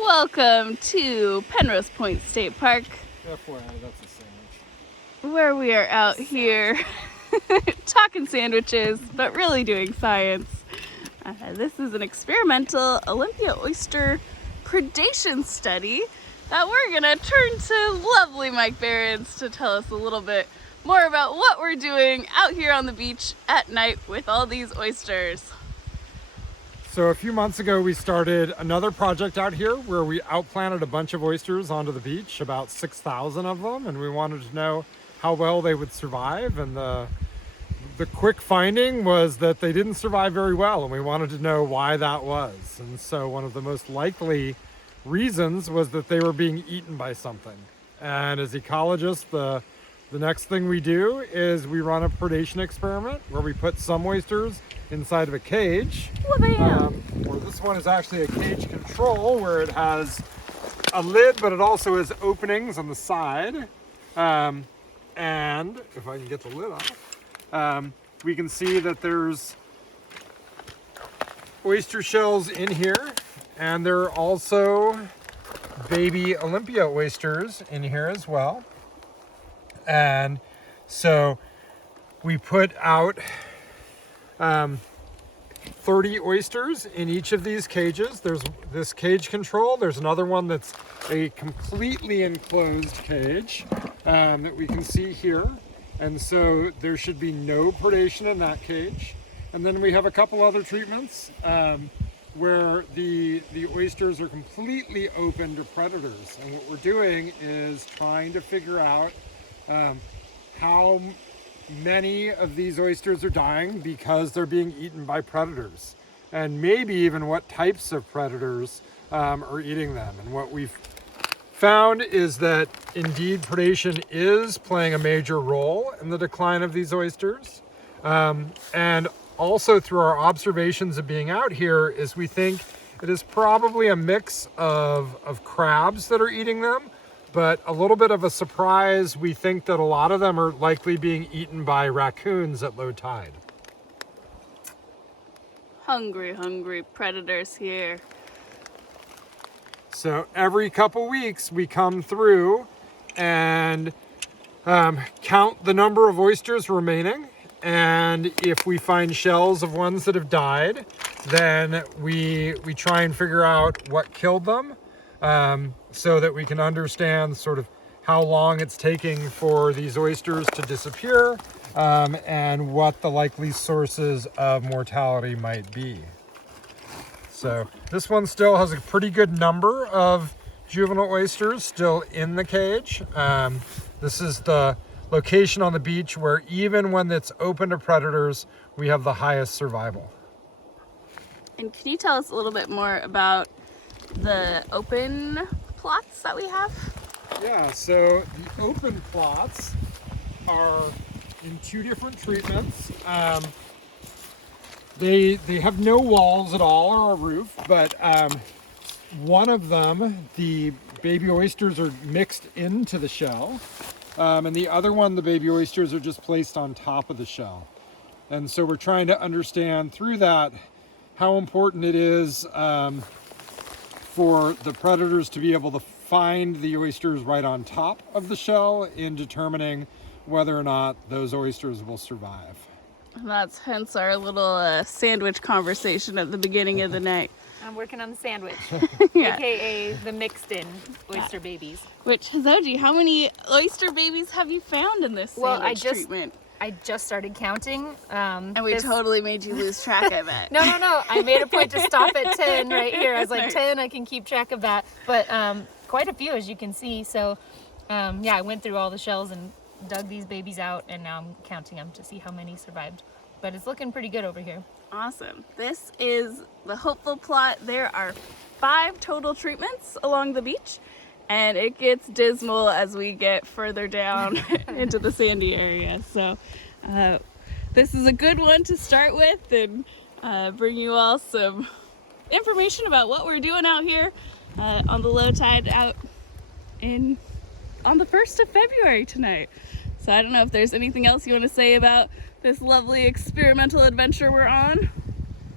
Welcome to Penrose Point State Park, FYI, that's a sandwich. where we are out here talking sandwiches, but really doing science. This is an experimental Olympia oyster predation study that we're gonna turn to lovely Mike Behrens to tell us a little bit more about what we're doing out here on the beach at night with all these oysters. So a few months ago, we started another project out here where we outplanted a bunch of oysters onto the beach, about 6,000 of them, and we wanted to know how well they would survive. And the quick finding was that they didn't survive very well, and we wanted to know why that was. And so one of the most likely reasons was that they were being eaten by something. And as ecologists, the next thing we do is we run a predation experiment where we put some oysters inside of a cage. Or this one is actually a cage control where it has a lid, but it also has openings on the side. And if I can get the lid off, we can see that there's oyster shells in here, and there are also baby Olympia oysters in here as well. And so we put out 30 oysters in each of these cages. There's this cage control. There's another one that's a completely enclosed cage that we can see here. And so there should be no predation in that cage. And then we have a couple other treatments where the oysters are completely open to predators. And what we're doing is trying to figure out how many of these oysters are dying because they're being eaten by predators, and maybe even what types of predators are eating them. And what we've found is that indeed predation is playing a major role in the decline of these oysters. And also through our observations of being out here is we think it is probably a mix of crabs that are eating them, but a little bit of a surprise, we think that a lot of them are likely being eaten by raccoons at low tide. Hungry predators here. So every couple weeks we come through and count the number of oysters remaining. And if we find shells of ones that have died, then we try and figure out what killed them. So that we can understand sort of how long it's taking for these oysters to disappear, and what the likely sources of mortality might be. So this one still has a pretty good number of juvenile oysters still in the cage. This is the location on the beach where even when it's open to predators, we have the highest survival. And can you tell us a little bit more about the open plots that we have? Yeah, so the open plots are in two different treatments. They have no walls at all or a roof, but one of them, the baby oysters are mixed into the shell, and the other one, the baby oysters are just placed on top of the shell. And so we're trying to understand through that how important it is for the predators to be able to find the oysters right on top of the shell in determining whether or not those oysters will survive. That's hence our little sandwich conversation at the beginning of the night. I'm working on the sandwich, Yeah. aka the mixed-in oyster babies. Which, Hazoji, how many oyster babies have you found in this sandwich treatment? I just started counting. And we totally made you lose track of it. No. I made a point to stop at 10 right here. I was like, 10, I can keep track of that. But quite a few, as you can see. So, yeah, I went through all the shells and dug these babies out, and now I'm counting them to see how many survived. But it's looking pretty good over here. Awesome. This is the hopeful plot. There are 5 total treatments along the beach, and it gets dismal as we get further down into the sandy area. So this is a good one to start with and bring you all some information about what we're doing out here on the low tide out on the 1st of February tonight. So I don't know if there's anything else you want to say about this lovely experimental adventure we're on.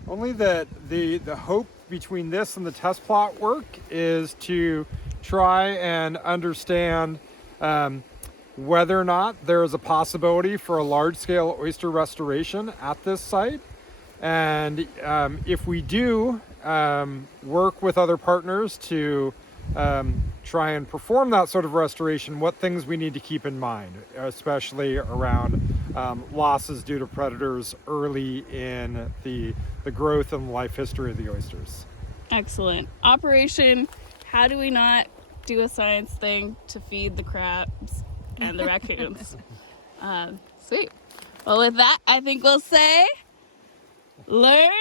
Only that the hope between this and the test plot work is to try and understand whether or not there is a possibility for a large-scale oyster restoration at this site. And if we do work with other partners to try and perform that sort of restoration, what things we need to keep in mind, especially around losses due to predators early in the growth and life history of the oysters. Excellent. Operation, how do we not do a science thing to feed the crabs and the raccoons? Sweet. Well, with that, I think we'll say, learn